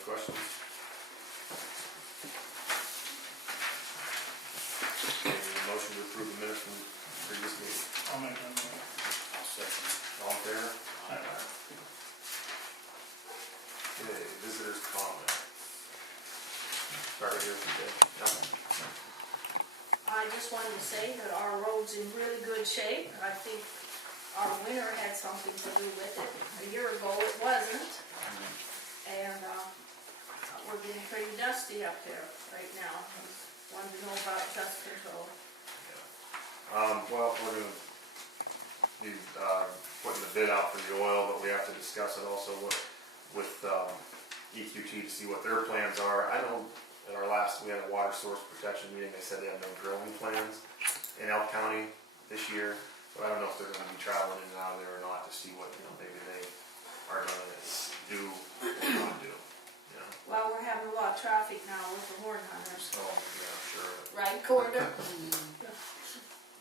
any questions? Any motion to approve the minutes from the previous meeting? I'll make that motion. I'll second. All in favor? Aye. Okay, visitors' comment. Start right here from Dave. I just wanted to say that our road's in really good shape. I think our winter had something to do with it. A year ago it wasn't. And we're getting pretty dusty up there right now. Wanted to know about dust control. Well, we're gonna be, putting the bid out for the oil, but we have to discuss it also with EQT to see what their plans are. I know at our last, we had a water source protection meeting, they said they have no drilling plans in Elk County this year, but I don't know if they're gonna be traveling in and out of there or not to see what, maybe they are gonna do or not do, Well, we're having a lot of traffic now with the horn hunters. So, yeah, sure. Right, Corder?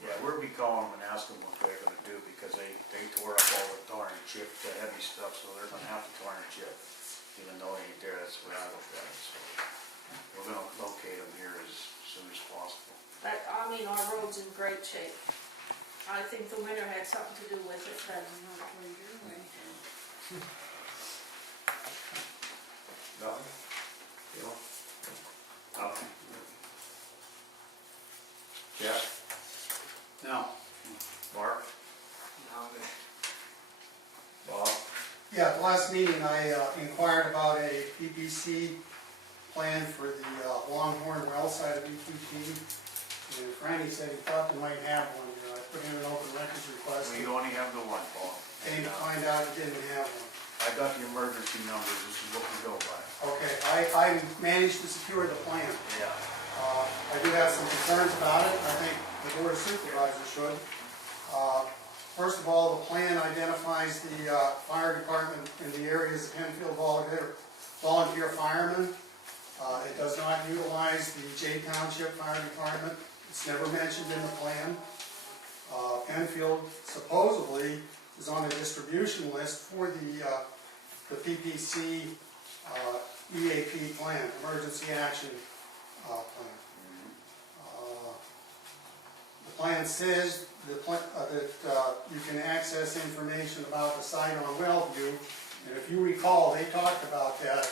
Yeah, we'll be calling them and asking what they're gonna do, because they tore up all the tar and chip, the heavy stuff, so they're gonna have to tar and chip. Even though they ain't there, that's where I look at it, so we're gonna locate them here as soon as possible. But, I mean, our road's in great shape. I think the winter had something to do with it, but Nothing? You know? Nothing? Jeff? No. Mark? Bob? Yeah, at the last meeting, I inquired about a PPC plan for the Longhorn well side of EQT. And Franny said he thought they might have one here. I put in an open records request. We only have the one, Paul. Came to find out he didn't have one. I got the emergency numbers, this is what we go by. Okay, I managed to secure the plan. Yeah. I do have some concerns about it. I think the board of supervisors should. First of all, the plan identifies the fire department in the areas of Penfield volunteer firemen. It does not utilize the Township Fire Department. It's never mentioned in the plan. Penfield supposedly is on a distribution list for the PPC EAP plan, Emergency Action Plan. The plan says that you can access information about the site on Wellview, and if you recall, they talked about that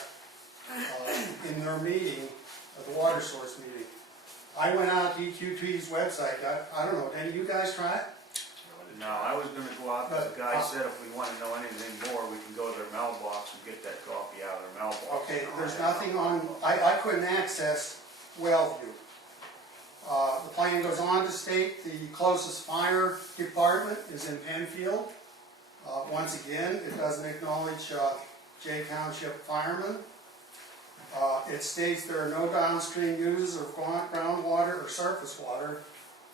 in their meeting, the water source meeting. I went out to EQT's website. I don't know, did you guys try it? No, I was gonna go out, but the guy said if we wanna know anything more, we can go to their mailbox and get that copy out of their mailbox. Okay, there's nothing on, I couldn't access Wellview. The plan goes on to state the closest fire department is in Penfield. Once again, it doesn't acknowledge Township firemen. It states there are no downstream uses of groundwater or surface water.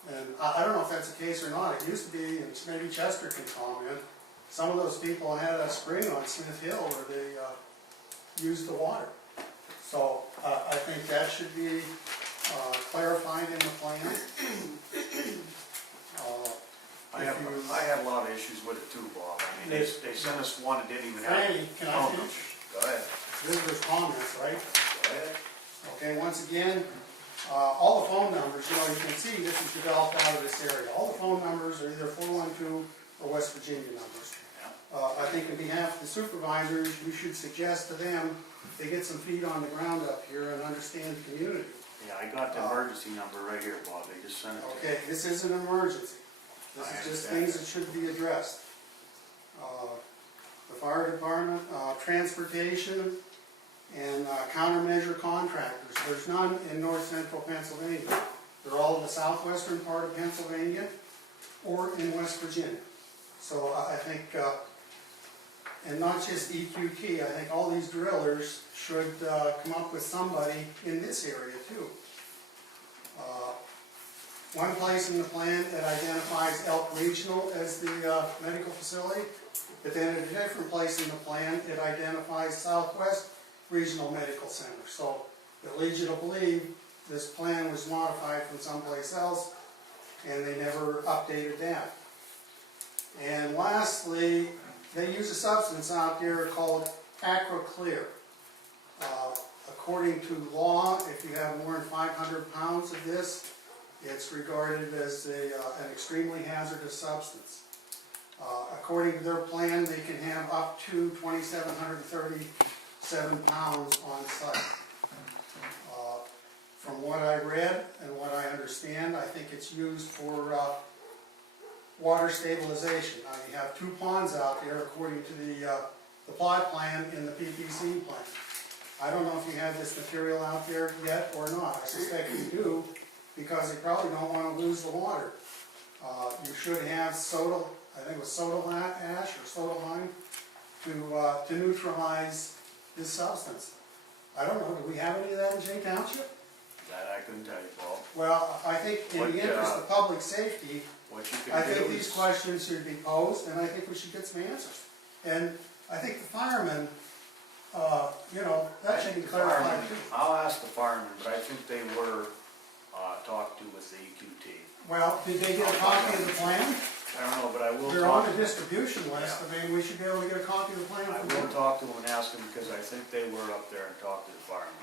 And I don't know if that's the case or not. It used to be, and maybe Chester can comment, some of those people had a spring on Smith Hill where they used the water. So I think that should be clarified in the plan. I have a lot of issues with it too, Bob. I mean, they sent us one that didn't even have. Franny, can I finish? Go ahead. Visitors' comments, right? Go ahead. Okay, once again, all the phone numbers, you can see this is developed out of this area. All the phone numbers are either 412 or West Virginia numbers. I think on behalf of the supervisors, we should suggest to them they get some feet on the ground up here and understand the community. Yeah, I got the emergency number right here, Bob. They just sent it to me. Okay, this isn't an emergency. This I is just understand things that should be addressed. The fire department, transportation, and countermeasure contractors. There's none in north central Pennsylvania. They're all in the southwestern part of Pennsylvania or in West Virginia. So I think, and not just EQT, I think all these drillers should come up with somebody in this area too. One place in the plan that identifies Elk Regional as the medical facility, but then at a different place in the plan, it identifies Southwest Regional Medical Center. So it leads you to believe this plan was modified from someplace else, and they never updated that. And lastly, they use a substance out there called AquaClear. according to law, if you have more than 500 pounds of this, it's regarded as an extremely hazardous substance. According to their plan, they can have up to 2,737 pounds on site. From what I read and what I understand, I think it's used for water stabilization. Now, you have 2 ponds out there according to the plot plan in the PPC plan. I don't know if you have this material out there yet or not. I suspect you do, because you probably don't want to lose the water. You should have soda, I think it was soda ash or soda lime, to neutralize this substance. I don't know, do we have any of that in Jay Township? That I couldn't tell you, Paul. Well, I think in the interest of public safety, What you I can do think these is, questions should be posed, and I think we should get some answers. And I think the firemen, that should be clarified too. I'll ask the firemen, but I think they were talked to with the EQT. Well, did they get a copy of the plan? I don't know, but I will They're on talk, the distribution list, I mean, we should be able to get a copy of the plan I from will them. talk to them and ask them, because I think they were up there and talked to the firemen.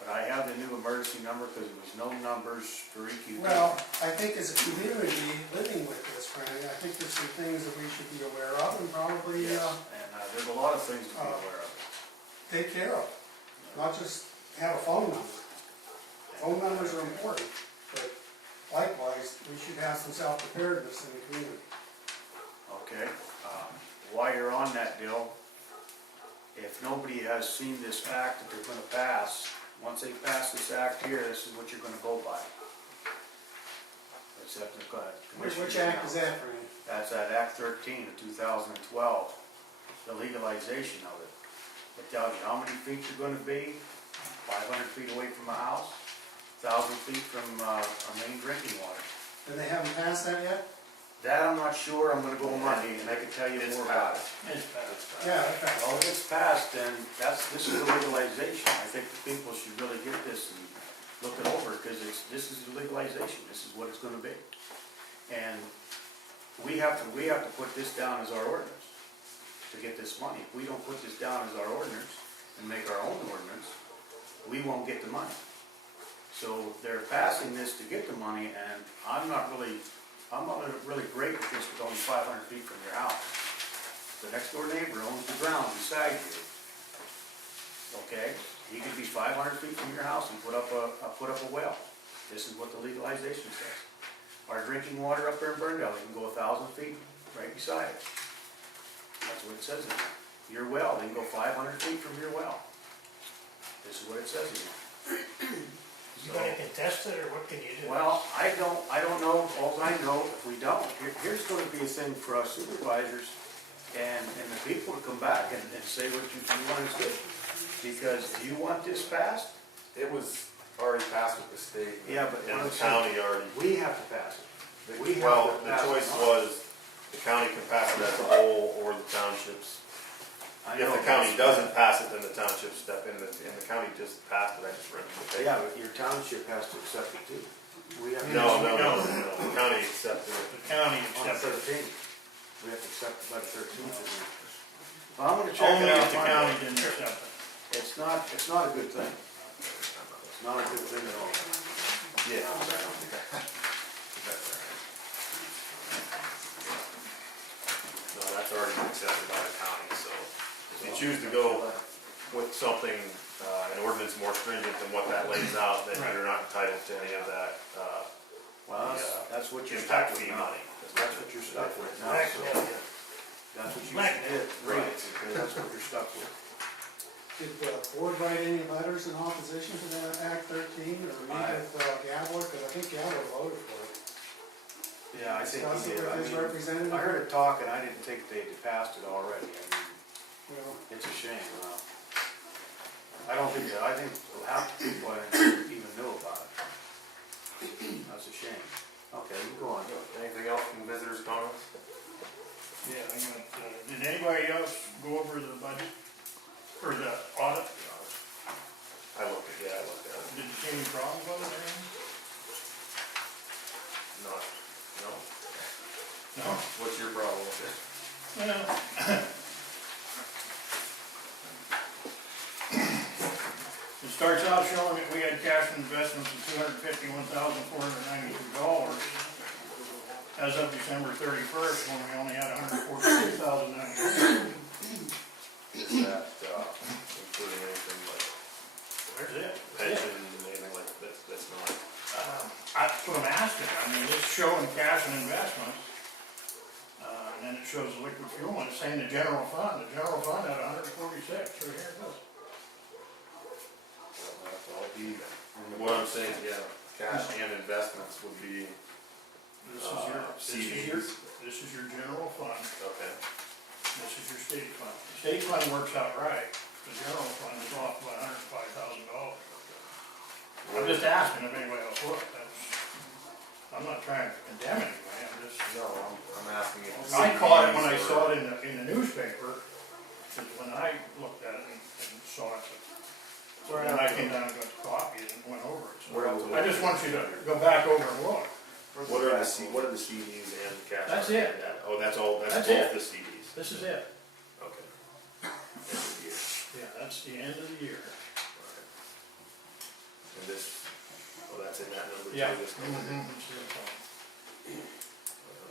But I have the new emergency number, because there was no numbers for EQT. Well, I think as a community living with this, Franny, I think there's some things that we should be aware of and probably Yes, and there's a lot of things to be aware of. take care of. Not just have a phone number. Phone numbers are important, but likewise, we should have some self-preparedness in the community. Okay, while you're on that deal, if nobody has seen this act that they're gonna pass, once they pass this act here, this is what you're gonna go by. Except the commissioner. Which act is that, Franny? That's that Act 13 of 2012, the legalization of it. It tells you how many feet you're gonna be, 500 feet away from a house, 1,000 feet from a main drinking water. And they haven't passed that yet? That I'm not sure, I'm gonna go Monday and I can tell you more about it. Yeah, okay. Well, if it's passed, then this is the legalization. I think the people should really get this and look it over, because this is the legalization, this is what it's gonna be. And we have to put this down as our ordinance to get this money. If we don't put this down as our ordinance and make our own ordinance, we won't get the money. So they're passing this to get the money, and I'm not really great with this with only 500 feet from your house. The next door neighbor owns the ground beside you. Okay, he could be 500 feet from your house and put up a well. This is what the legalization says. Our drinking water up there in Burndale, they can go 1,000 feet right beside it. That's what it says in there. Your well, they can go 500 feet from your well. This is what it says in there. You gonna contest it, or what can you do? Well, I don't know, all I know, if we don't, here's gonna be a thing for us supervisors and the people to come back and say what you want us to do. Because do you want this passed? It was already passed with the state. Yeah, but And the county already. we have to pass it. Well, the choice was, the county can pass it as a whole, or the townships. If the county doesn't pass it, then the township step in, and the county just passed it, I just read it. Yeah, but your township has to accept it too. We have to- No, the county accepted it. The county On the accepted it. 13th. We have to accept it by the 13th. Well, I'm gonna check Only it out if the Monday. county didn't accept it. It's not a good thing. It's not a good thing at all. Yeah. I don't think that's all right. No, that's already been accepted by the county, so if you choose to go with something, an ordinance more stringent than what that lays out, then you're not entitled to any of that, Well, that's what you're impact stuck with fee now. money. That's what you're stuck with now. Back So then, that's what you Back should hit, right, because that's what you're stuck with. Did the board write any letters in opposition to that Act 13, or meet with Gavler? Because I think Gavler voted for it. Yeah, I think Discuss he it did. with I his mean, representative? I heard it talk and I didn't think they'd passed it already. I mean, Well, it's a shame. I think half the people I didn't even know about it. That's a shame. Okay, you go on. Anything else from visitors' comments? Yeah, did anybody else go over the budget, or the audit? I looked at it. Did you see any problems with it or anything? Not, no. No? What's your problem with it? Well, Starts out showing that we had cash and investments of $251,492 as of December 31st, when we only had $146,090. Is that, including anything like There's it. pension, anything like that, that's not? That's what I'm asking. I mean, it's showing cash and investments. And then it shows the liquid fuel, and it's saying the general fund. The general fund had 146, right here it goes. Well, that's all be, what I'm saying, yeah, cash and investments would be, CDs. This is your general fund. Okay. This is your state fund. The state fund works out right. The general fund is off by $105,000. I'm just asking if anybody else would. I'm not trying to condemn anybody, I'm just. No, I'm asking if. I caught it when I CDs saw it in the newspaper, because when I looked at it and saw it. So then I came down and got the copy and went over it. So I just want you to go back over and look. What are the CDs and cash? That's it. Oh, that's all, that's That's both it. the CDs? This is it. Okay. End of the year. Yeah, that's the end of the year. Okay. And this, oh, that's in that number too? Yeah. This number? Mhm. I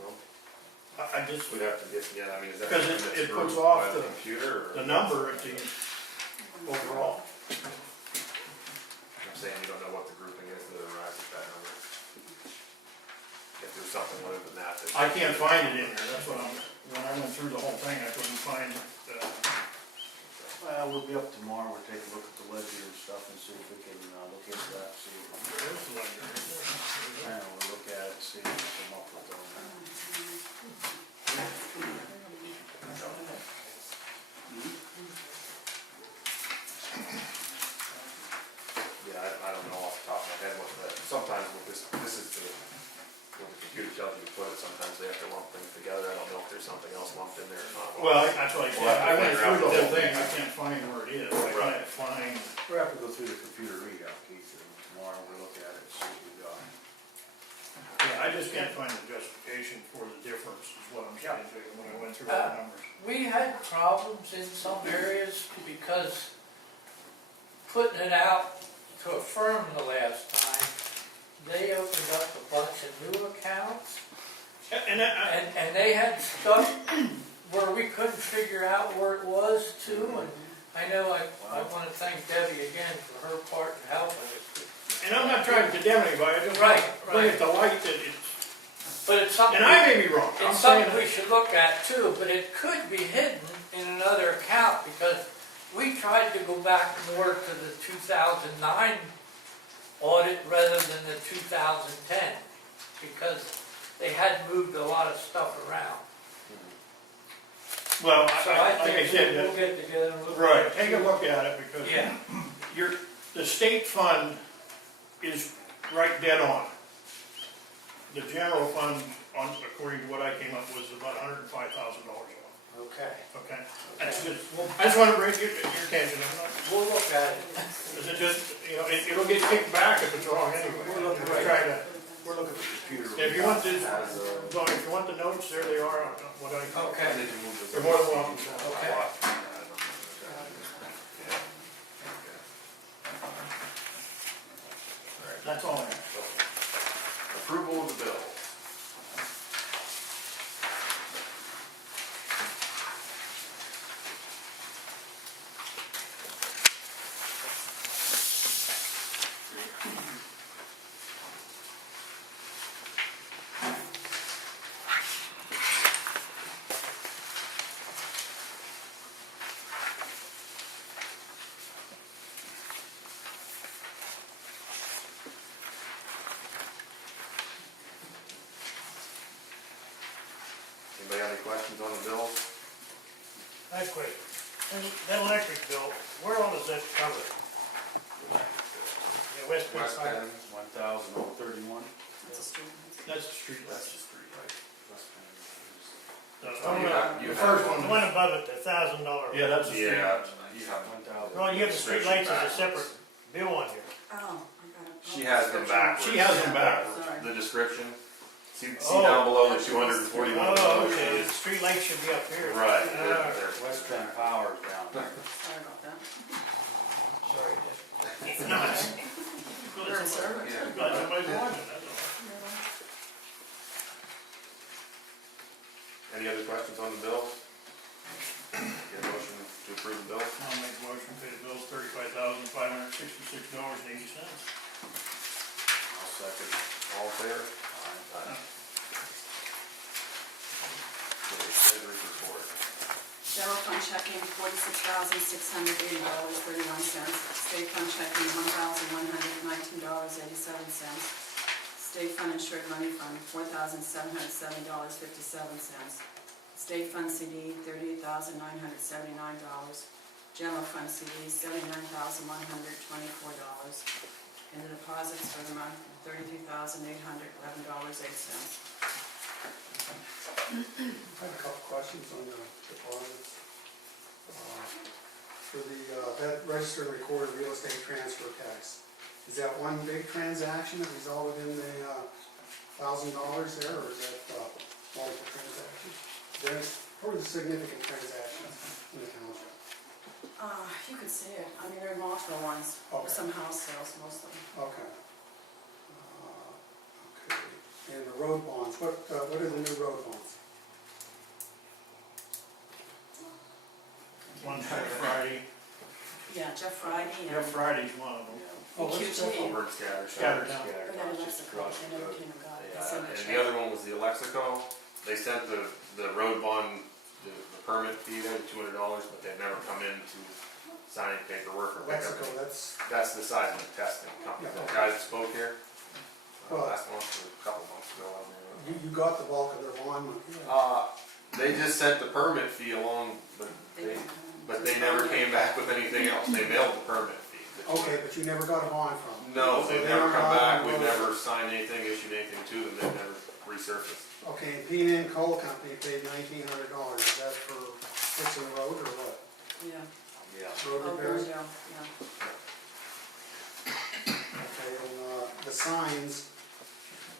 don't know. I just, We'd have to get, yeah, I mean, is that? Because something that's it puts grouped off by the- computer, or? the number at the overall. I'm saying you don't know what the grouping is that arrives at that number. If there's something other than that. I can't find it in there, that's what when I went through the whole thing, I couldn't find it. Well, we'll be up tomorrow, we'll take a look at the ledger and stuff and see if we can, look into that, see if we can. There's the ledger. We'll look at it, see if we can come up with them. Yeah, I don't know off the top of my head what that, sometimes with this is what the computer tells you to put it, sometimes they have to lump things together, I don't know if there's something else lumped in there or not. Well, that's what I said, I went We'll have to through the whole figure thing, out I can't find where it is, I Right. can't find. We'll have to go through the computer readout, Keith, and tomorrow we'll look at it, see what we got. Yeah, I just can't find the justification for the difference, is what I'm saying to you, when I went through all the numbers. We had problems in some areas because putting it out to a firm the last time, they opened up a bunch of new accounts, And that, and they had stuff where we couldn't figure out where it was too, and I know I want to thank Debbie again for her part in helping us. and I'm not trying to condemn anybody, I just Right, bring it to light that it's, But it's something, and I may be wrong, I'm it's saying something we should look at too, but it could be hidden in another account because we tried to go back more to the 2009 audit rather than the 2010 because they had moved a lot of stuff around. well, So like I think said, we'll get together and look. right, take a look at it because Yeah, the state fund is right dead on. The general fund, according to what I came up with, was about $105,000 off, okay. okay? That's just, I just want to bring your attention, I'm not, We'll look at it. is it just, it'll get kicked back if it's wrong anyway. We're looking We're right. trying to, We're looking at the computer. if you want this, As, if you want the notes, there they are, what I, Okay. you're more than welcome. Okay. That's all I have. Approval of the bill. Anybody have any questions on the bill? That's quick. That electric bill, where all does that cover? Yeah, West Point West Fire. Bend, 1,031. That's a street. That's the street. that's the street, right? The first one. The one above it, the $1,000. Yeah, that's the street. Yeah, you have, 1,000. Well, you have the street lights as a separate bill on here. Oh, I got it. she has them backwards. She has them backwards. Sorry. The description, see Oh. down below the 241. Oh, okay, the street lights should be up here. Right, Ah. they're- West Bend Power's down there. Sorry about that. Sorry, Dick. Nice. We're in service. Glad somebody's watching, that's all. Any other questions on the bill? Get a motion to approve the bill? I'll make a motion to pay the bills $35,566.80. I'll second. All in favor? Aye. Okay, treasurer's report. General fund checking, $46,680.31. State fund checking, $1,119.87. State fund insured money fund, $4,707.57. State fund CD, $38,979. General fund CD, $79,124. And the deposits for the month, $33,811.08. I have a couple questions on the deposits. For that registered and recorded real estate transfer tax, is that one big transaction that resulted in the $1,000 there, or is that multiple transactions? What are the significant transactions in the township? You could see it, I mean, there are multiple ones, Okay. some house sales mostly. Okay. Okay, and the road bonds, what are the new road bonds? One Jeff Friday, Yeah, Jeff Friday and. Jeff Friday's one of them. Oh, what's QT. that? Over at Scattershot. Scattertown. But then Mexico, they never came and got it. They sent a And check. the other one was the Alexico. They sent the road bond, the permit fee there, $200, but they've never come in to sign any paperwork or pick up. Mexico, that's, That's the seismic testing company. Yeah, The okay. guy that spoke here, Well- last month or a couple months ago, I don't know. you got the bulk of their bond money. They just sent the permit fee along, but they never came back with anything else. They mailed the permit fee. Okay, but you never got a bond from them? No, So they've they never aren't come on back. the We've road. never signed anything, issued anything to them. They've never resurfaced. Okay, and P&N Coal Company paid $1,900, is that for fixing the road or what? Yeah. Yeah. Road Oh, repairs? Burndale, yeah. Okay, and the signs,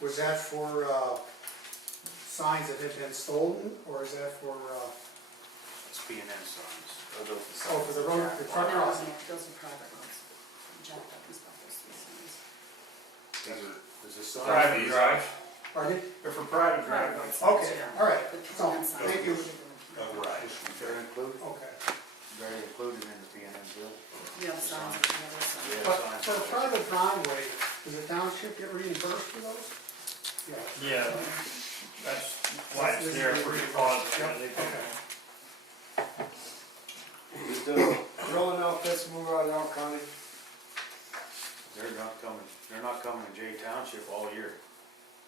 was that for signs that had been stolen, or is that for, It's P&N signs. Are those the oh, for the road, the truck No, crossing? those are private roads. Jack Duffy's about those three signs. These are, is this the Private fees? drive, Pardon me? they're for private Private drive. road signs, Okay, yeah. all right, The so, P&N signs. thank you. Right. They're included, Okay. they're included in the P&N bill. Yeah, the signs, are the other signs. Yeah, But signs. for a private driveway, does the township get reimbursed for those? Yeah. Yeah, that's why it's there for deposit, yeah, they pay. Okay. Is the drilling outfits move out of our county? They're not coming to Jay Township all year.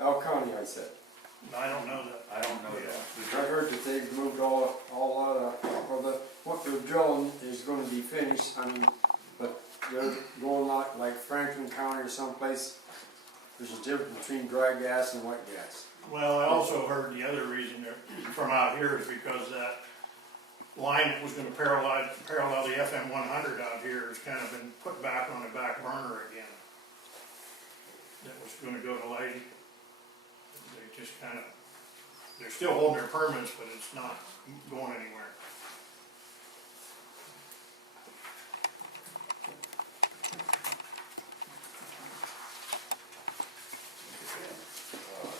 Our county, I said. I don't know that. I don't know yet. I heard that they've moved all out of, what they're drilling is gonna be finished, I mean, but they're going like Franklin County or someplace. There's a difference between dry gas and wet gas. Well, I also heard the other reason from out here is because that line that was gonna parallel the FM 100 out here has kind of been put back on the back burner again. That was gonna go to Lady. They just kind of, they're still holding their permits, but it's not going anywhere.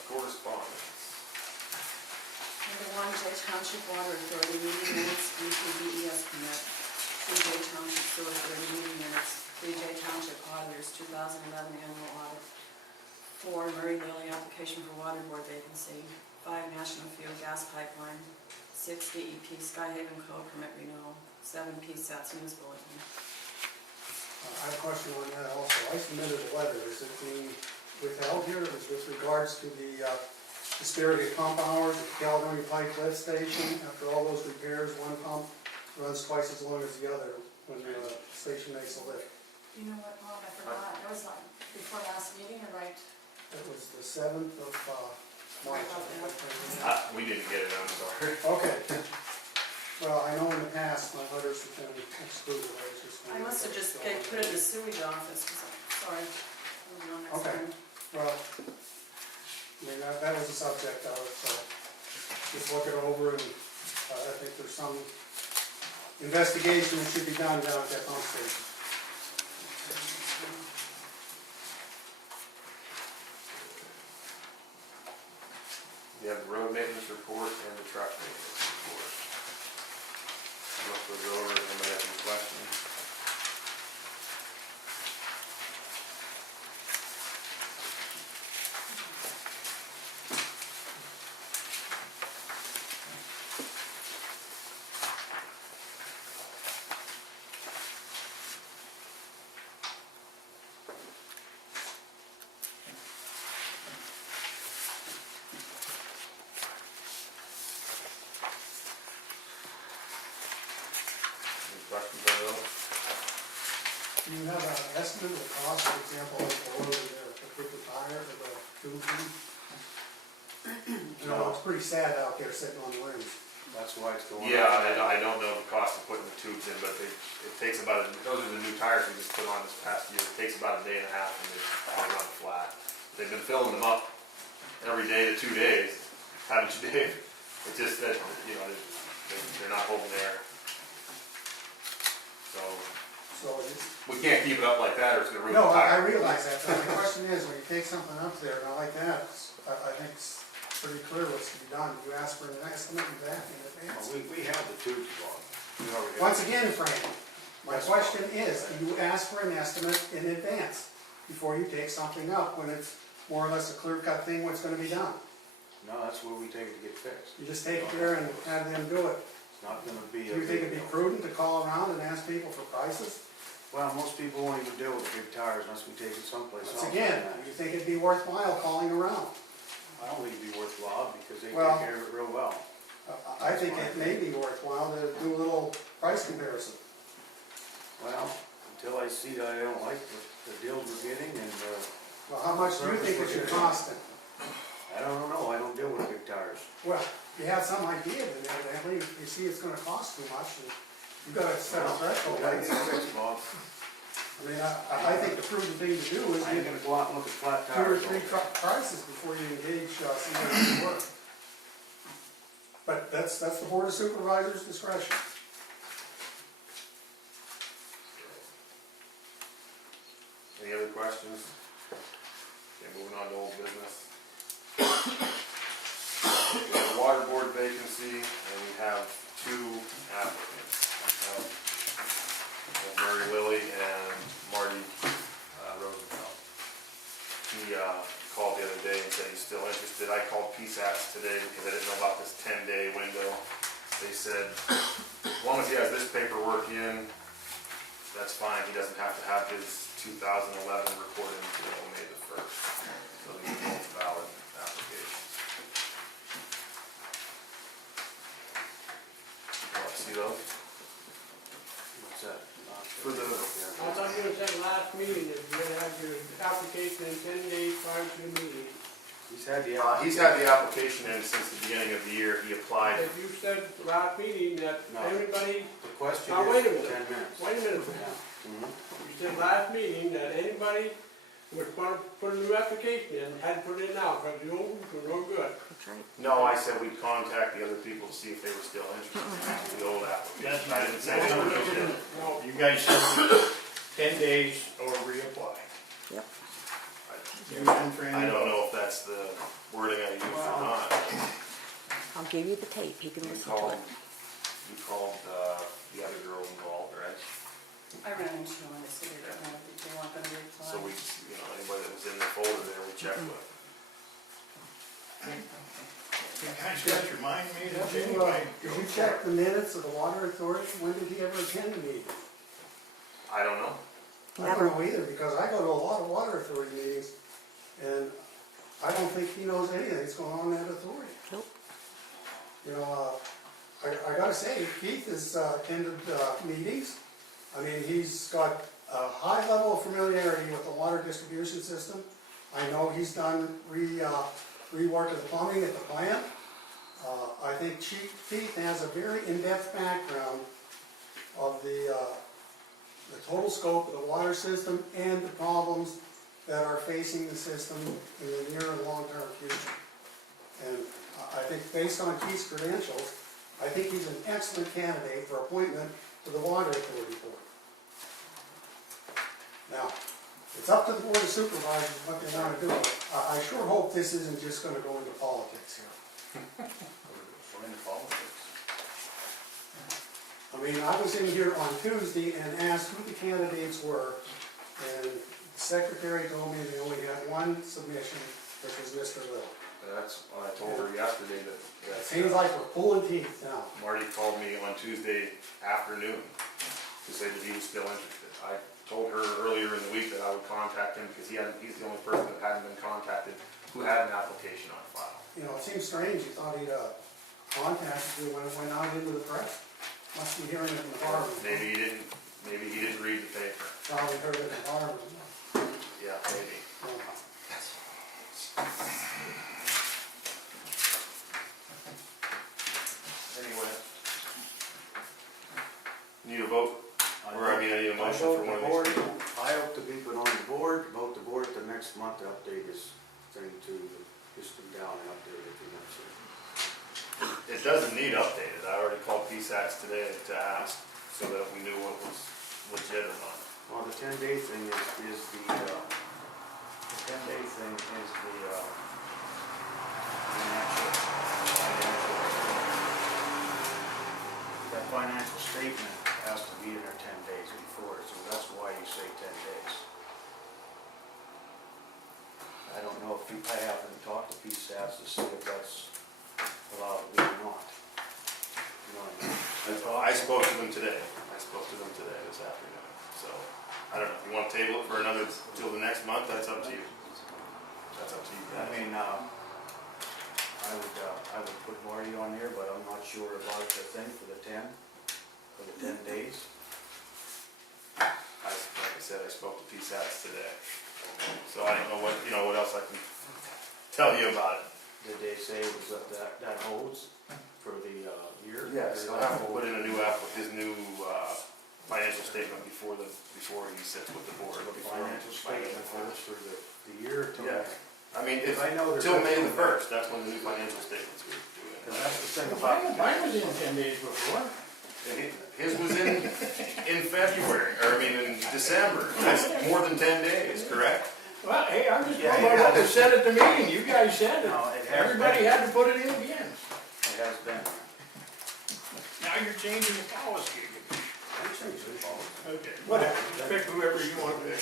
Correspondence. Number one, Jay Township Water Authority meeting minutes, BPDES permit. 3 Jay Township Sewer Authority meeting minutes, 3 Jay Township Auditors 2011 annual audit. 4 Murray Lily application for water board vacancy. 5 National Field Gas Pipeline. 6 DEP Skyhaven Code permit renewal. 7 PSATS News Bulletin. I have a question on that also. I submitted a letter, is it being withheld here? It was with regards to the dispirited pump hours at the Caledonia Pike lift station. After all those repairs, one pump runs twice as long as the other when the station makes a lift. You know what, Bob, I forgot, it was like before last meeting, or right? It was the 7th of March. We didn't get it, I'm sorry. Okay. Well, I know in the past, my letters have been excluded. I must have just put it in the sewage office, 'cause sorry. Moving on next Okay. time. Well, I mean, that was the subject of it, so just look it over, and I think there's some investigation that should be done down at that pump station. have the road maintenance report and the truck maintenance report. Look those over, if anybody has any questions. Any questions on those? Do you have an estimate of the cost, for example, like the road to put the tire or the tube in? You know, it's pretty sad out there sitting on the rims. That's why it's going. Yeah, I don't know the cost of putting the tubes in, but it takes about, those are the new tires we just put on this past year. It takes about a day and a half and they run flat. They've been filling them up every day to 2 days, haven't you, Dave? It's just that, you know, they're not holding air. So, So it's, we can't keep it up like that or it's gonna ruin the no, I tire. realize that, but the question is, when you take something up there, not like that, I think it's pretty clear what's to be done. You ask for an estimate of that in advance. We have the tubes bought. We already have- Once again, Frank, my question is, do you ask for an estimate in advance before you take something up when it's more or less a clear-cut thing what's gonna be done? No, that's where we take it to get fixed. You just take it there and have them do it. It's not gonna be Do a you think it'd big be deal. prudent to call around and ask people for prices? Well, most people won't even deal with big tires unless we take it someplace else. Once again, do you think it'd be worthwhile calling around? I don't think it'd be worthwhile because they take Well- care of it real well. I think it may be worthwhile to do a little price comparison. Well, until I see that I don't like the deals we're getting and, Well, how much do you think it should cost them? I don't know, I don't deal with big tires. Well, you have some idea, then evidently, if you see it's gonna cost too much, and you've got to set a threshold. Gotta get it fixed, Bob. I mean, I think the prudent thing to do is I ain't get gonna go out and look at flat 2 or tires. 3 truck prices before you engage somebody to work. But that's the Board of Supervisors' discretion. Any other questions? Okay, moving on to old business. We have a water board vacancy, and we have 2 applicants. We have Mary Lilly and Marty Rosenfeld. He called the other day and said he's still interested. I called PSATs today because I didn't know about this 10-day window. They said, as long as he has this paperwork in, that's fine. He doesn't have to have his 2011 recorded until May the 1st. So these are both valid applications. Want to see those? What's that? For the, I thought you had said last meeting that you're gonna have your application in 10 days prior to the meeting. He's had the. he's had the application in since the beginning of the year. He applied. If you said last meeting that No. everybody, The question now wait a is minute, 10 minutes. wait a minute. Mhm. You said last meeting that anybody was gonna put a new application in, had to put it in now, because the old ones were no good. No, I said we'd contact the other people to see if they were still interested in the old application. I didn't say they were interested. No, You guys said 10 days or reapply. Yep. You and Fran. I don't know if that's the wording I used or not. I'll give you the tape, you can You listen to called, it. the other girl involved, right? I ran into them and they said they weren't gonna reply. So we, anybody that was in the folder there, we checked with. You guys got your mind made up Did anyway. you check the minutes of the Water Authority? When did he ever attend a meeting? I don't know. I don't know either, because I go to a lot of Water Authority meetings, and I don't think he knows anything that's going on in that authority. Nope. You know, I gotta say, Keith has attended meetings. I mean, he's got a high level of familiarity with the water distribution system. I know he's done rework of the plumbing at the plant. I think Keith has a very in-depth background of the total scope of the water system and the problems that are facing the system in the near and long-term future. And I think based on Keith's credentials, I think he's an excellent candidate for appointment to the Water Authority Board. Now, it's up to the Board of Supervisors what they want to do. I sure hope this isn't just going to go into politics here. We're into politics. I mean, I was in here on Tuesday and asked who the candidates were, and the secretary told me they only had one submission, which was Mr. Little. That's what I told her yesterday It that seems like we're pulling teeth now. Marty called me on Tuesday afternoon to say that he was still interested. I told her earlier in the week that I would contact him because he's the only person that hadn't been contacted who had an application on file. You know, it seems strange, you thought he'd contacted you when it went out into the press. Must be hearing it in the department. Maybe he didn't read the paper. Probably heard it in the department. Yeah, maybe. Anyway. Need a vote? Or I need a motion for one of these. I hope to be put on the board, vote the board at the next month to update this thing to, just to down and update it to next year. It doesn't need updated. I already called PSATs today to ask so that we knew what was legit or not. Well, the 10-day thing is the 10-day thing is the, that financial statement has to be in there 10 days before, so that's why you say 10 days. I don't know if I haven't talked to PSATs to see if that's allowed to be or not. You know what I mean? I spoke to them today. This afternoon. So, I don't know, if you want to table it for another, till the next month, that's up to you. That's up to you I guys. mean, I would put Marty on here, but I'm not sure about the thing for the 10 days. Like I said, I spoke to PSATs today. So I don't know what else I can tell you about it. Did they say it was that holds for the year? Yes, I'll have to put in a new his new financial statement before he sits with the board. The financial statement holds for the year or two? Yeah. I mean, If I know there's. till May the 1st, that's when the new financial statements are due in. And that's the thing Mine about. was in 10 days before. His was in February, or I mean in December. That's more than 10 days, correct? Well, hey, I'm just Yeah, going by what was said at the meeting, you guys said it. No, it has Everybody been. had to put it in again. It has been. Now you're changing the policy again. I changed the policy. Okay, whatever, pick whoever you want to pick.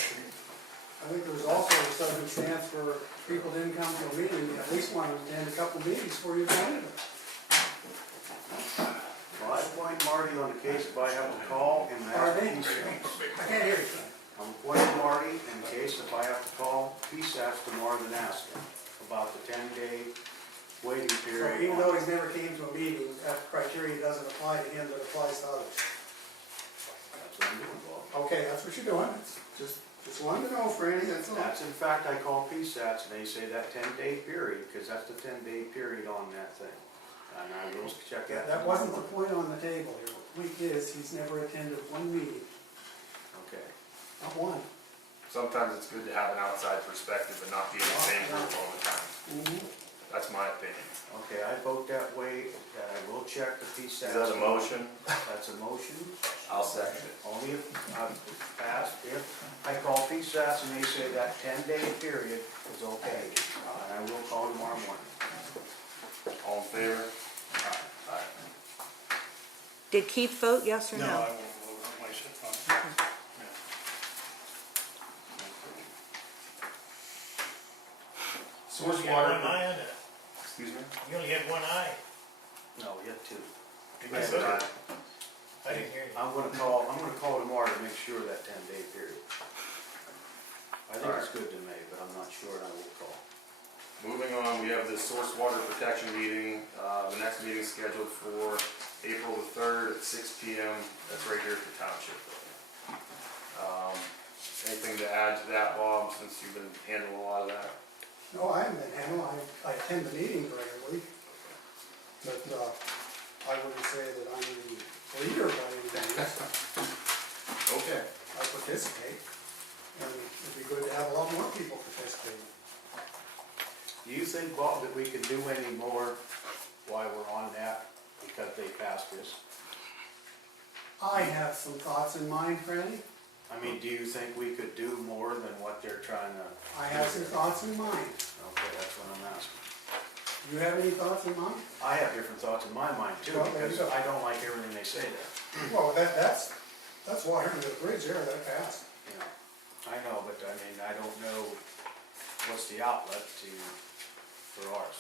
I think there was also a circumstance where people didn't come to a meeting, they at least wanted to attend a couple meetings before you appointed them. Well, I appoint Marty on the case if I have to call him and ask Pardon me? PSATs. I can't hear you. I'm appointing Marty in case if I have to call PSATs tomorrow and ask him about the 10-day waiting So period. even though he's never came to a meeting, that criteria doesn't apply to him, but applies to others. That's what I'm doing, Bob. Okay, that's what you're doing. It's just wanted to know, Franny, that's all. That's in fact, I call PSATs and they say that 10-day period, because that's the 10-day period on that thing. And I will check Yeah, that. that wasn't the point on the table here. The point is, he's never attended one meeting, Okay. not one. Sometimes it's good to have an outside perspective and not be in the same group all the time. That's my opinion. Okay, I vote that way, that I will check the PSATs. Is that a motion? That's a motion. I'll second it. Only if I'm passed, if I call PSATs and they say that 10-day period is okay. And I will call tomorrow morning. All in favor? Aye. Did Keith vote, yes or No, no? I won't vote on myself. Source You got water. one eye on it. Excuse me? You only had one eye. No, we have two. I said aye. I didn't hear you. I'm gonna call tomorrow to make sure that 10-day period. I think it's good to me, but I'm not sure and I will call. Moving on, we have the source water protection meeting. The next meeting is scheduled for April the 3rd at 6 p.m. That's right here at the Township building. Anything to add to that, Bob, since you've been handling a lot of that? No, I haven't been handled. I attend the meetings regularly. But I wouldn't say that I'm the leader by any means. Okay. I participate. And it'd be good to have a lot more people participating. Do you think, Bob, that we can do any more while we're on that because they passed this? I have some thoughts in mind, Franny. I mean, do you think we could do more than what they're trying to? I have some thoughts in mind. Okay, that's what I'm asking. You have any thoughts in mind? I have different thoughts in my mind too, Well, there you because go. I don't like everything they say there. Well, that's water under the bridge there, that passed. You know, I know, but I mean, I don't know what's the outlet for ours.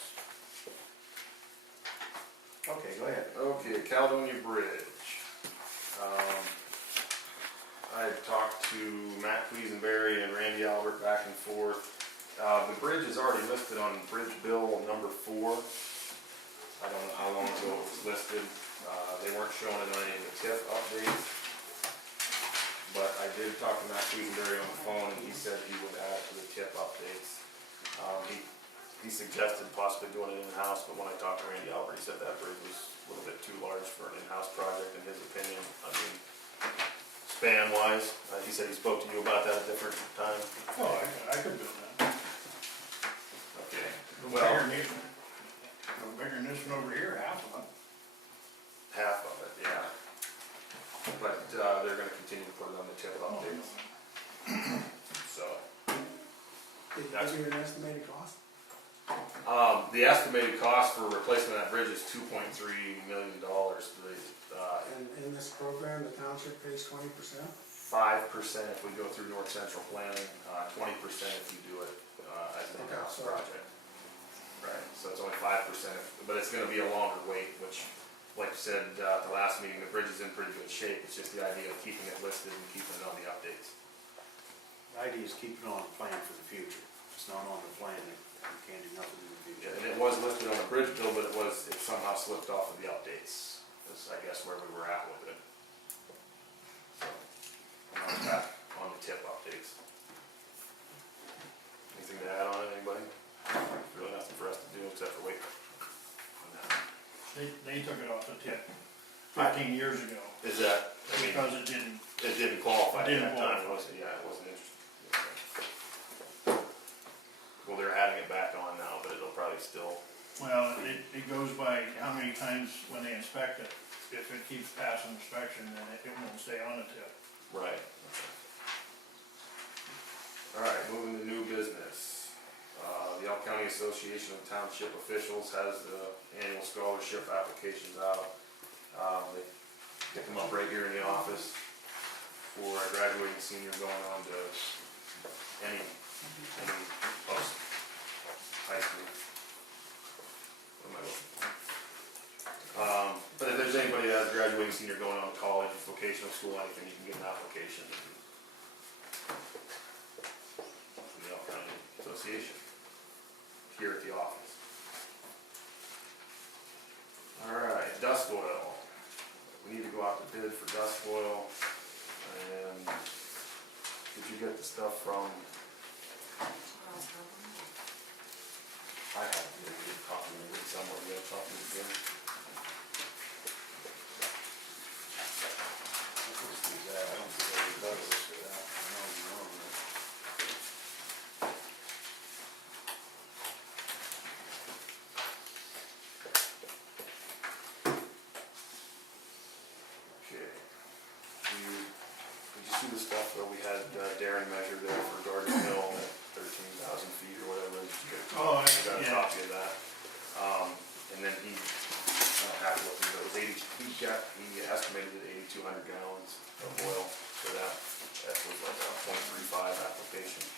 Okay, go ahead. Okay, Caledonia Bridge. I had talked to Matt Cleasenberry and Randy Albert back and forth. The bridge is already listed on Bridge Bill number 4. I don't know how long ago it was listed. They weren't showing it on any of the tip updates. But I did talk to Matt Cleasenberry on the phone, and he said he would add it to the tip updates. He suggested possibly doing it in-house, but when I talked to Randy Albert, he said that bridge was a little bit too large for an in-house project in his opinion. I mean, span-wise, he said he spoke to you about that at a different time. Oh, I could build that. Okay, No well, bigger than this one. No bigger than this one over here, half of it. half of it, yeah. But, they're gonna continue to put it on the tip updates. So, Did you give you an estimated cost? the estimated cost for replacing that bridge is $2.3 million. And in this program, the township pays 20%? 5% if we go through North Central Planning, 20% if you do it, as an in-house Okay, so- project. Right, so it's only 5%, but it's gonna be a longer wait, which, like you said, at the last meeting, the bridge is in pretty good shape. It's just the idea of keeping it listed and keeping it on the updates. The idea is keep it on the plan for the future. It's not on the plan, you can't do nothing in the future. And it was listed on the bridge bill, but it somehow slipped off of the updates. That's, I guess, where we were at with it. So, now it's back on the tip updates. Anything to add on it, anybody? Really nothing for us to do except for wait. They took it off the tip 15 years ago, Is that, I mean, because it didn't, it didn't qualify at It that didn't time, qualify. was it? Yeah, it wasn't interesting. Well, they're adding it back on now, but it'll probably still, well, it goes by how many times when they inspect it. If it keeps passing inspection, then it won't stay on the tip. right. All right, moving to new business. The Elk County Association of Township Officials has the annual scholarship applications out. They pick them up right here in the office for a graduating senior going on to any post high school. What am I looking? But if there's anybody that has a graduating senior going on to college, vocational school, anything, you can get an application. From the Elk County Association, here at the office. Alright, dust oil. We need to go out to bid for dust oil, and did you get the stuff from, I have a copy of it somewhere, you have a copy again? Let's do that. I don't think they got this for that. I know you know that. Okay. Did you see the stuff that we had Darren measure there for Garden Hill at 13,000 feet or whatever? Did you get Oh, you got a yeah. copy of that? And then I don't have it with me, but it was he estimated it 8,200 gallons of oil for that. That was like a .35 application.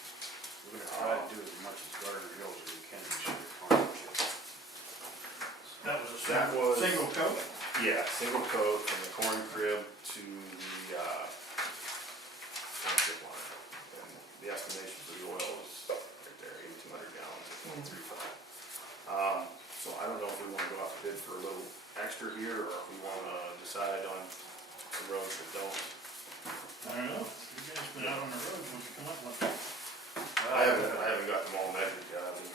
We're gonna try to do as much as Gardner Hills as we can this year. Township. That was a That was- single coat. Yeah, single coat from the corn crib to the township line. And the estimation for the oil was right there, 8,200 gallons at .35. So I don't know if we wanna go out to bid for a little extra here, or if we wanna decide on the roads that don't. I don't know, you guys been out on the road, what'd you come up with? I haven't got them all measured yet. I mean,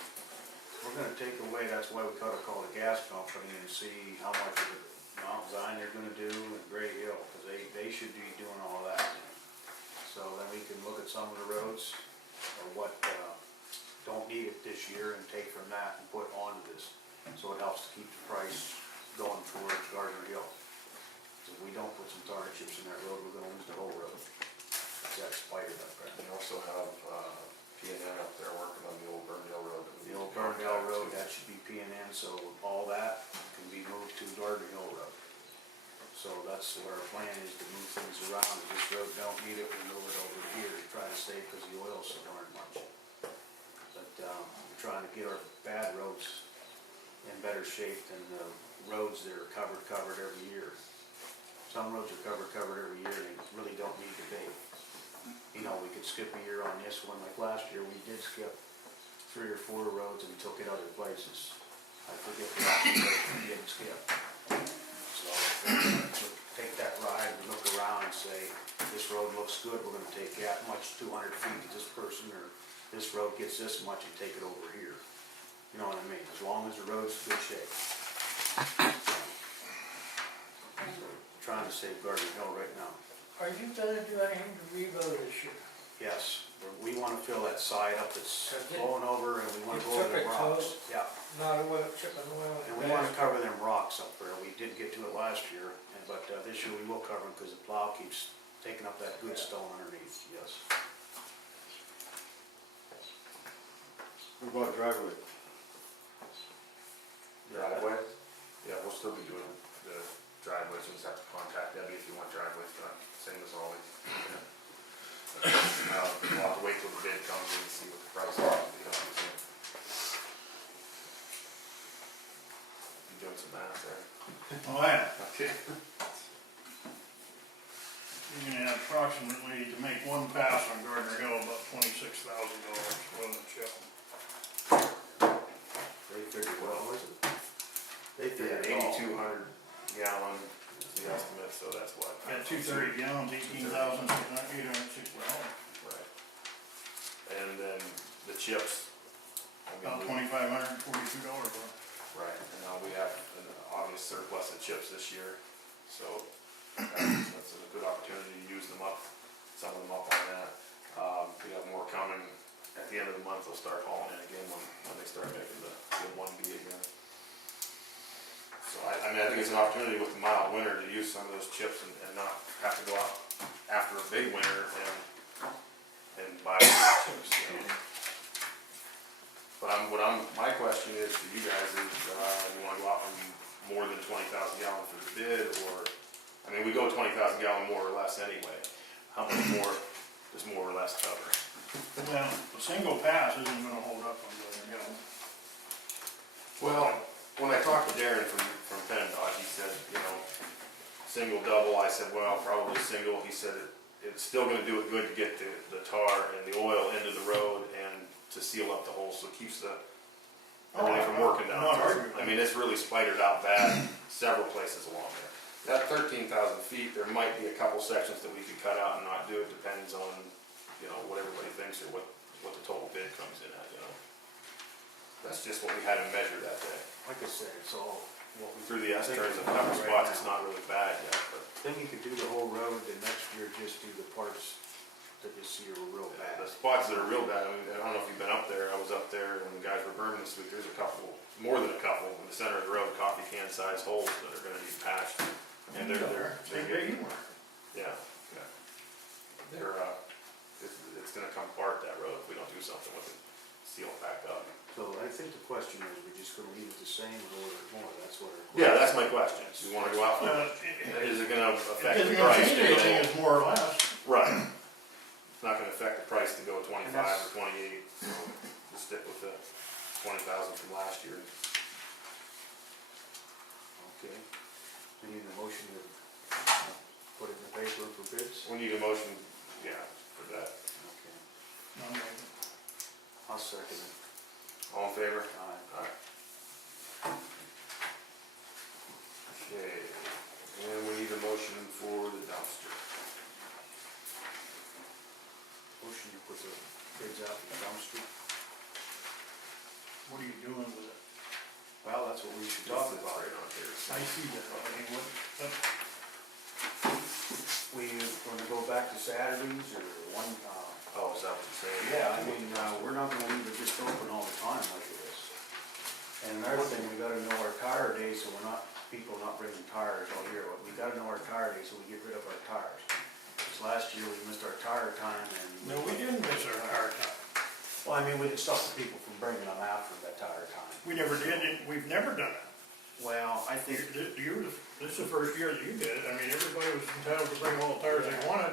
We're gonna take away, that's why we gotta call the gas company and see how much of the Mount Zion they're gonna do and Gray Hill, cause they should be doing all that. So then we can look at some of the roads, or what, don't need it this year, and take from that and put onto this. So it helps to keep the price going towards Gardner Hill. So if we don't put some tar and chips in that road, we're gonna lose the whole road. It's that spider up there. we also have P&N up there working on the old Burndale Road that we The need old to Dardanelle Road, that should be P and N, so all that can be moved to Dardanelle Road. So that's what our plan is, to move things around. If this road don't need it, we move it over to here to try to save, because the oil's so darn much. But, we're trying to get our bad roads in better shape than the roads that are covered every year. Some roads are covered every year, and they really don't need to be. You know, we could skip a year on this one, like last year, we did skip 3 or 4 roads and took it other places. I forget the last road we didn't skip. So, we'll take that ride, and look around and say, this road looks good, we're gonna take that much, 200 feet to this person, or this road gets this much and take it over here. You know what I mean? As long as the road's in good shape. So, trying to save Garden Hill right now. Are you gonna do anything to reroad this year? Yes, we wanna fill that side up that's Has it- blowing over, and we wanna you go over took the it to rocks. it? Yeah, Not oil, chipping oil? and we wanna cover them rocks up there. We didn't get to it last year, but this year we will cover them, because the plow keeps taking up that good stone underneath, yes. What about driveway? Driveway? Yeah, we'll still be doing the driveways, you just have to contact Debbie if you want driveways done, same as always. We'll have to wait till the bid comes in and see what the price is, you know, you doing some math there? Oh, yeah. Okay. You're gonna have approximately, to make one pass on Gardner Hill, about $26,000 oil and chip. They figured, well, was it? They Yeah, figured it all. 8,200 gallon is the estimate, so that's what? At 230 gallons, $18,860. Right. And then the chips. I mean, About we- $2,542 worth. Right, and we have an obvious surplus of chips this year, so that's a good opportunity to use them up, some of them up on that. We have more coming at the end of the month, they'll start hauling in again when they start making the 1B again. So I mean, I think it's an opportunity with the mild winter to use some of those chips and not have to go out after a big winter and buy chips, you know. But my question is to you guys is, you wanna go out and more than 20,000 gallon for the bid, or, I mean, we go 20,000 gallon more or less anyway. How much more does more or less cover? Well, a single pass isn't gonna hold up on Gardner Hill. Well, when I talked to Darren from PennDOT, he said, you know, single, double, I said, well, probably single. He said it's still gonna do it good to get the tar and the oil into the road and to seal up the hole, so it keeps everything from working down. Not arguing. I mean, it's really spidered out bad several places along there. That 13,000 feet, there might be a couple sections that we could cut out and not do. It depends on, you know, what everybody thinks or what the total bid comes in at, you know. That's just what we had to measure that day. Like I said, it's all what we Through the S think turns and about cover right spots, now. it's not really bad yet, but Then you could do the whole road, then next year just do the parts that you see are real bad. the spots that are real bad, I mean, I don't know if you've been up there, I was up there and the guys were burning this week, there's a couple, more than a couple, in the center of the road, coffee can size holes that are gonna need patched. And they're Big getting, anywhere. yeah, yeah. They're, it's gonna come apart, that road, if we don't do something with it, seal it back up. So I think the question is, we're just gonna leave it the same or order it more, that's what our. Yeah, that's my question, do you wanna go out for, It is it gonna affect isn't the gonna price change to go? anything, it's more or less. Right. It's not gonna affect the price to go 25 or 28, so we'll stick with the 20,000 from last year. Okay. We need a motion to put it in the paper for bids? We need a motion, yeah, for that. Okay. I'll second it. All in favor? Aye. Aye. Okay, and we need a motion for the dumpster. Motion to put the bids out for the dumpster? What are you doing with it? Well, that's what we should talk It's about. right on here. I see that, I mean, what, We gonna go back to Saturdays or one, Oh, is that what you're saying? yeah, I mean, we're not gonna leave it just open all the time like it is. And another thing, we gotta know our tire days, so we're not, people not bringing tires all year. We gotta know our tire days, so we get rid of our tires. Because last year we missed our tire time and. no, we didn't miss our hard time. Well, I mean, we can stop the people from bringing them after that tire time. We never did, we've never done it. Well, I think, This is the first year that you did it, I mean, everybody was entitled to bring all the tires they wanted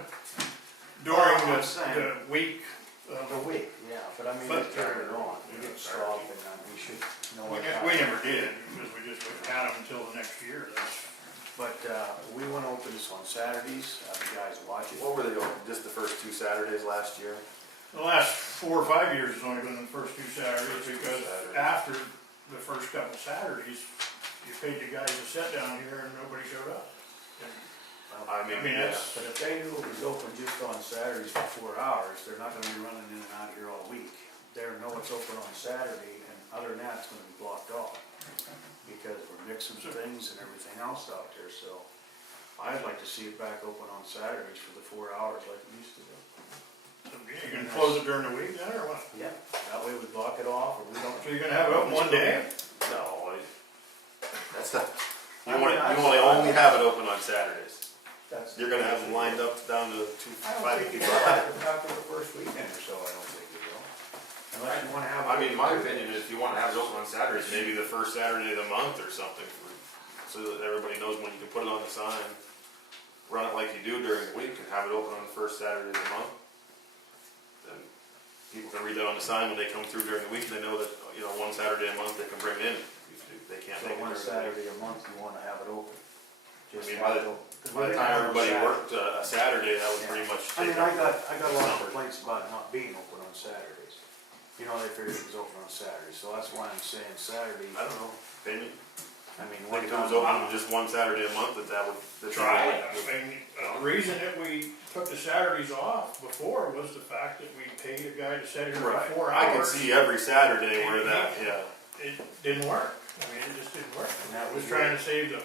during Well, I'm the saying- week. the week, yeah, but I mean, But- we carry it on, we get stopped and we should know what. We never did, because we just had them until the next year, that's. But, we wanna open this on Saturdays, you guys watch it. What were they open, just the first 2 Saturdays last year? The last 4 or 5 years has only been the first 2 Saturdays, because after the first couple Saturdays, you paid the guys to sit down here and nobody showed up. I mean, Yeah. that's, But if they knew it was open just on Saturdays for 4 hours, they're not gonna be running in and out here all week. They know it's open on Saturday, and other than that, it's gonna be blocked off. Because we're mixing things and everything else out there, so I'd like to see it back open on Saturdays for the 4 hours like it used to do. So you're gonna close it during the week then, or what? Yeah. That way we block it off, or we don't. So you're gonna have it open one day? no, that's not, you only have it open on Saturdays. That's. You're gonna have them lined up down to 2, I don't 5 think you people. will, after the first weekend or so, I don't think you will. Unless you wanna have. I mean, my opinion is if you wanna have it open on Saturdays, maybe the first Saturday of the month or something, so that everybody knows when you can put it on the sign. Run it like you do during the week and have it open on the first Saturday of the month. Then people can read that on the sign when they come through during the week, and they know that, you know, 1 Saturday a month they can bring it in. If they can't So make it one during the week. Saturday a month, you wanna have it open. I mean, by the time everybody worked a Saturday, that would pretty much I take mean, I up. got a lot of complaints about it not being open on Saturdays. You know, they figured it was open on Saturdays, so that's why I'm saying Saturday. I don't know, opinion. I mean, Like one if it time. was open just 1 Saturday a month, that would. Try it. I mean, the reason that we took the Saturdays off before was the fact that we paid a guy to sit here for Right, 4 I can hours. see every Saturday where that, yeah. It didn't work. I mean, it just didn't work. And that I was was trying to save the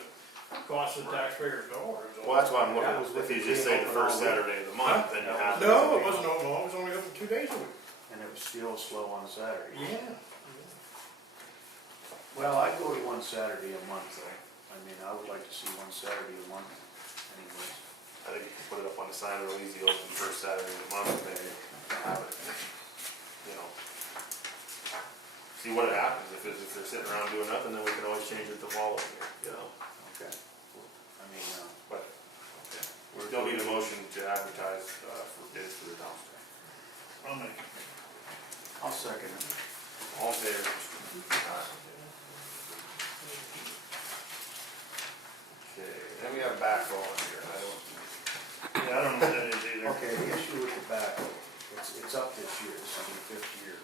cost of the taxpayers dollars. Well, that's why I'm looking, That was if you with just the say the open first all week. Saturday of the month, then you have. No, it wasn't open, it was only open 2 days a week. And it was still slow on Saturday. Yeah. Well, I'd go to one Saturday a month though. I mean, I would like to see one Saturday a month anyways. I think you can put it up on the sign real easy, open first Saturday of the month, maybe have it, you know. See what happens, if they're sitting around doing nothing, then we can always change it to wall over here, you know, Okay. I mean, but, okay. We still need a motion to advertise, for bids for the dumpster. I'll make it. I'll second it. All in favor? Okay, then we have backhoe on here, Yeah, I don't know what that is either. Okay, the issue with the backhoe, it's up this year, this is your 5th year.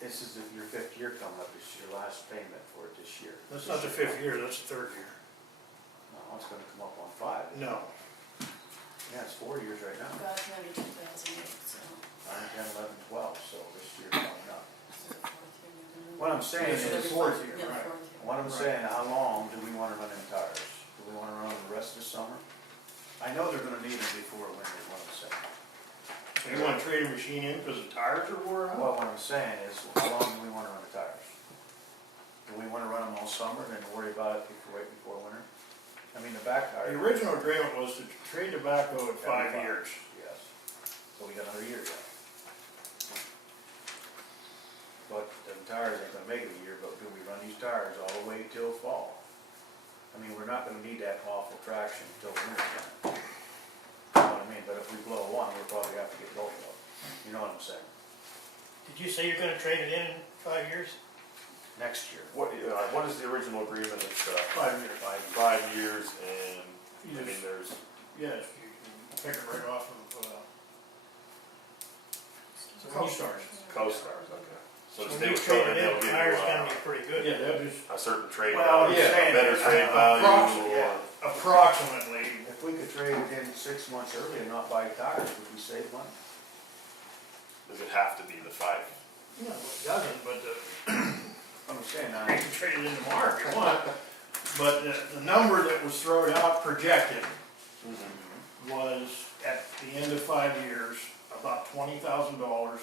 This is your 5th year coming up, this is your last payment for it this year. That's not the 5th year, that's the 3rd year. No, it's gonna come up on 5. No. Yeah, it's 4 years right now. Got it in 2008, so 9, 10, 11, 12, so this year coming up. this is the 4th year. What I'm saying This is is, the 4th year, Yeah, the right. 4th year. what I'm saying, how long do we wanna run them tires? Do we wanna run them the rest of the summer? I know they're gonna need them before winter, is what I'm saying. So you wanna trade a machine in because the tires are wore out? Well, what I'm saying is, how long do we wanna run the tires? Do we wanna run them all summer and then worry about it right before winter? I mean, the back The tire. original agreement was to trade tobacco at 5 every years. Yes, so we got another year yet. But the tires ain't gonna make it a year, but do we run these tires all the way till fall? I mean, we're not gonna need that awful traction until winter time. You know what I mean, but if we blow one, we'll probably have to get both of them, you know what I'm saying? Did you say you're gonna trade it in 5 years? Next year. What is the original agreement? It's, 5 years. 5 years, and, I mean, there's, Yes, you can pick it right off of, Co-Stars. co-stars, okay. So to When stay you with trade Conan, it they'll in, give tires you, gonna be pretty good. Yeah, that is. a certain trade Well, value, yeah, a better trade value, approximately, or, Approximately, If we could trade it in 6 months early and not buy tires, would we save money? does it have to be the 5? no, it doesn't, but I'm saying, you can trade it in tomorrow if you want. But the number that was thrown out projected was at the end of 5 years, about $20,000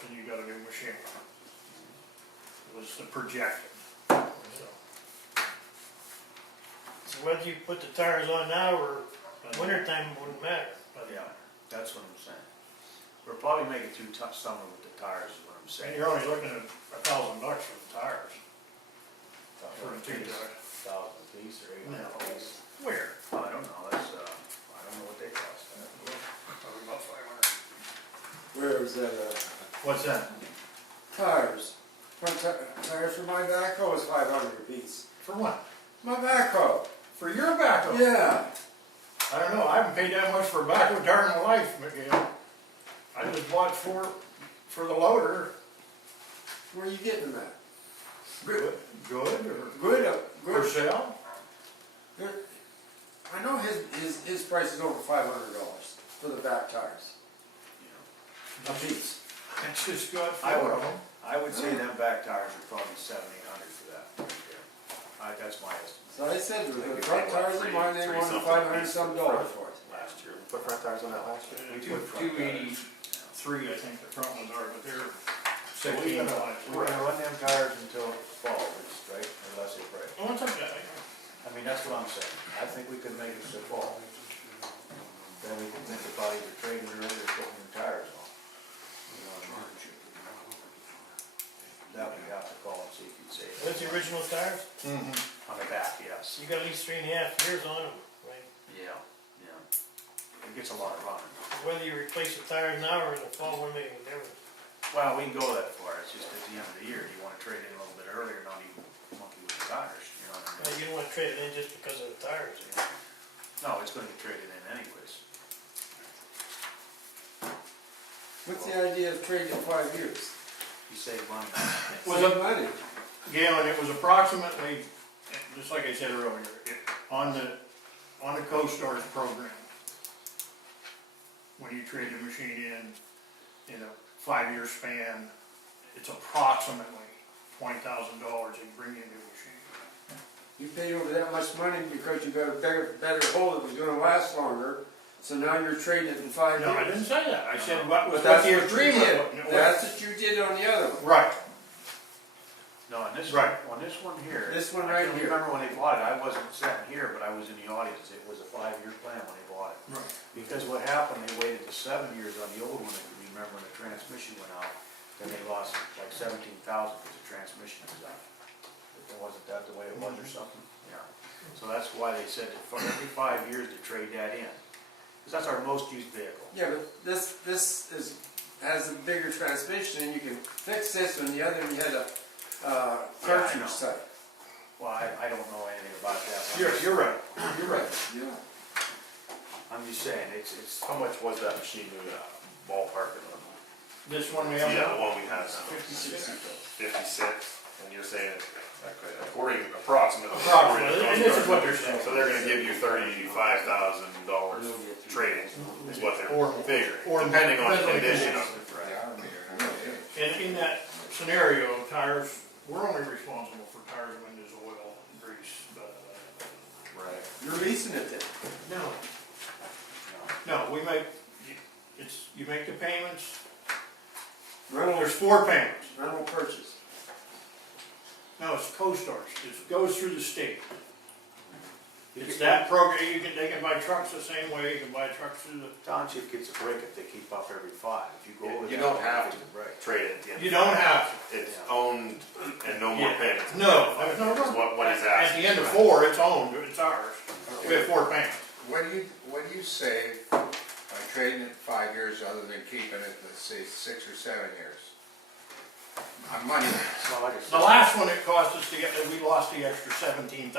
and you got a new machine. Was the projected. So whether you put the tires on now or wintertime wouldn't matter. yeah, that's what I'm saying. We'll probably make it through summer with the tires, is what I'm And saying. you're only looking at $1,000 for the tires. For the two tires. $1,000 a piece or $800 a piece. Where? I don't know, that's, I don't know what they cost. Probably about 500. Where is that, What's that? tires? Tires for my backhoe is 500 a piece. For what? My backhoe. For your backhoe? Yeah. I don't know, I haven't paid that much for a backhoe during my life, Miguel. I just bought for the loader. Where are you getting them at? Good or Good, for good. sale? I know his price is over $500 for the back tires. A piece. It's just got I four would, of them. I would say them back tires are probably $700-800 for that. right there. That's my estimate. So I said, with the front tires of mine, they wanted $500 some dollars for it. Last year, we put front tires on that last year. We put front tires. 283, I think the front ones are, but they're So 16 we're dollars. gonna run them tires until fall, right, unless they break. Oh, it's okay. I mean, that's what I'm saying. I think we could make it to fall. Then we can think about either trading or putting new tires on. You know what I mean? That we'd have to call and see if you'd save. With the original tires, On the back, yes. you got at least 3.5 years on them, right? Yeah, yeah. It gets a lot of running. Whether you replace the tires now or in the fall, won't make a difference. Well, we can go that far. It's just at the end of the year, you wanna trade in a little bit earlier, not even monkey with the tires, you know what I mean? You don't wanna trade it in just because of the tires, you know? No, it's gonna get traded in anyways. What's the idea of trading in 5 years? You save money. Was Save it, money. Galen, it was approximately, just like I said earlier, on the CoStarz program, when you trade the machine in a 5-year span, it's approximately $20,000 you bring in a new machine. You paid over that much money because you got a better hole that was gonna last longer, so now you're trading it in 5 years. No, I didn't say that. I said what was But what that's the what you agreement did. was. That's what you did on the other one. Right, No, on this, Right. on this one here. This one I right can here. remember when they bought it, I wasn't sitting here, but I was in the audience, it was a 5-year plan when they bought it. right. Because what happened, they waited to 7 years on the old one, if you remember, when the transmission went out, then they lost like 17,000 because the transmission was out. Wasn't that the way it was or something? Yeah. So that's why they said that for every 5 years to trade that in, because that's our most used vehicle. Yeah, but this has a bigger transmission, and you can fix this one, the other one you had a know. cartridge type. Well, I don't know anything about that. You're right, you're right. Yeah. I'm just saying, it's, How much was that machine moving ballpark? This one we have. Yeah, the one we have now. 56. 56, and you're saying, approximately. Approximately, and this is what they're saying. So they're gonna give you $35,000 trading, is what they're figuring, depending on the condition of it. And in that scenario, tires, we're only responsible for tires, windows, oil, grease, Right. You're leasing it then? No. No, we make, you make the payments, there's 4 payments. Rental purchase. No, it's CoStarz, it goes through the state. It's that program, they can buy trucks the same way, you can buy trucks through the, Township gets a break if they keep up every 5. If you go over You that, don't have it's a break. Trade it at the end. you don't have to. It's owned and no more Yeah. payments. No, there's no Is room. what he's At asking. the end of 4, it's owned, it's ours. We have 4 payments. What do you save by trading it 5 years other than keeping it, let's say, 6 or 7 years? On money. It's not like I The said, last one, it cost us we lost the extra $17,000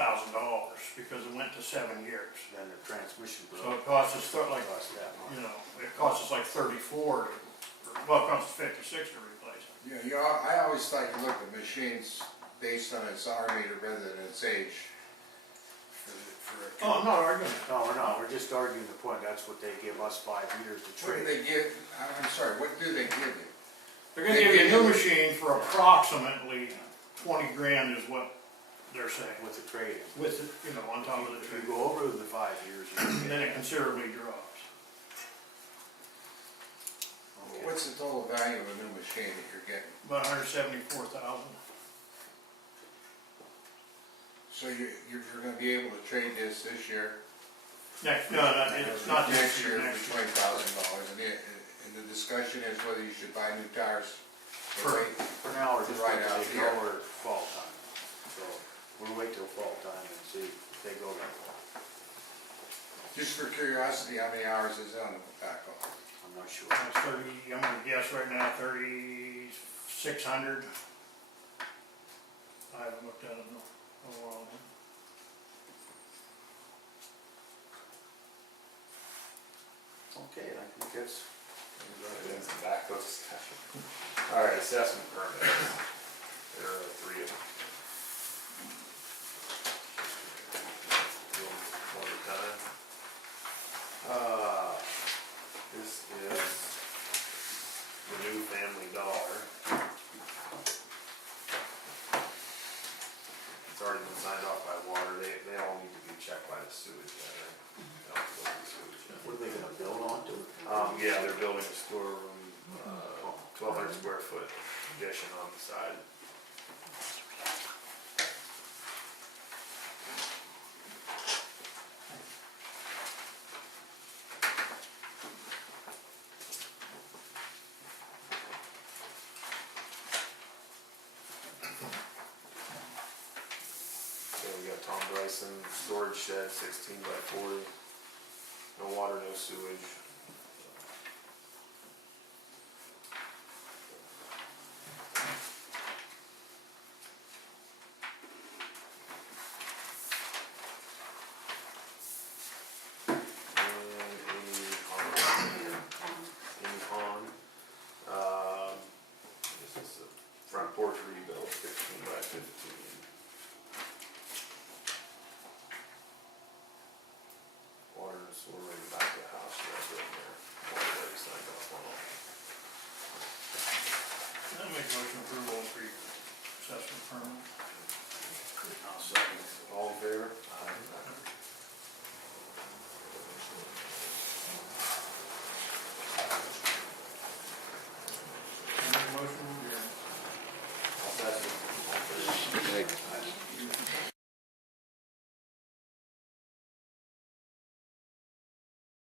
because it went to 7 years. then the transmission So broke. it cost us, like, Cost that much. you know, it cost us like 34, well, it cost us 56 to replace it. You know, I always thought you looked at machines based on its hour meter rather than its age. Oh, I'm not arguing. No, we're not, we're just arguing the point, that's what they give us 5 years to What do trade. they give, I'm sorry, what do they give you? They're gonna give you a new machine for approximately 20 grand is what they're saying, With the trade-in. with, you know, on top of the If you trade. go over the 5 years, you And can then get it considerably drops. okay. What's the total value of a new machine that you're getting? About 174,000. So you're gonna be able to trade this year? No, it's not Next this year, year next for year. $20,000, and and the discussion is whether you should buy new tires or For, wait. for now, we're just Right gonna out say here. go or fall time. So, we'll wait till fall time and see if they go that far. Just for curiosity, how many hours is it on the backhoe? I'm not sure. It's 30, I'm gonna guess right now, 3,600. I haven't looked at it in a while. Okay, I think that's. Then some backhoe discussion. All right, assessment permits. There are three of them. One at a time. This is the new Family Dollar. It's already been signed off by water. They all need to be checked by the sewage yet, right? They don't have to go through sewage yet. What are they gonna build onto it? Yeah, they're building a storeroom, 1,200 square foot addition on the side. So we got Tom Bryson storage shed, 16 by 40. No water, no sewage.